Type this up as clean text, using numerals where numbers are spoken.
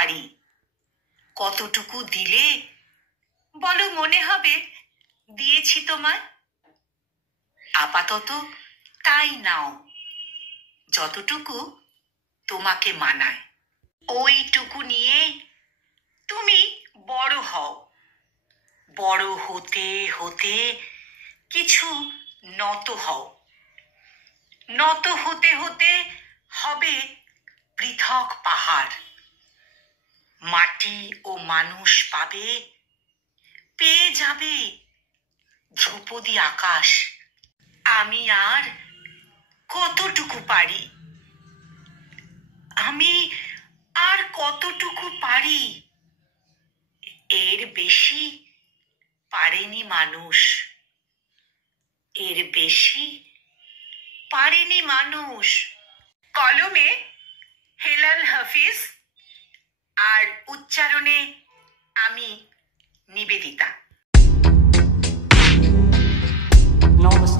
পারি। কতটুকু দিলে বলো মনে হবে দিয়েছি তোমায়? আপাতত তাই নাও, যতটুকু তোমাকে মানায়। ওইটুকু নিয়ে তুমি বড় হও। বড় হতে হতে কিছু নত হও। নত হতে হতে হবে পৃথক পাহাড়। মাটি ও মানুষ পাবে, পেয়ে যাবে ধ্রুপদী আকাশ। আমি আর কতটুকু পারি? আমি আর কতটুকু পারি? এর বেশি পারেনি মানুষ। এর বেশি পারেনি মানুষ। কলমে হেলাল হাফিজ, আর উচ্চারণে আমি নিবেদিতা। Namaste.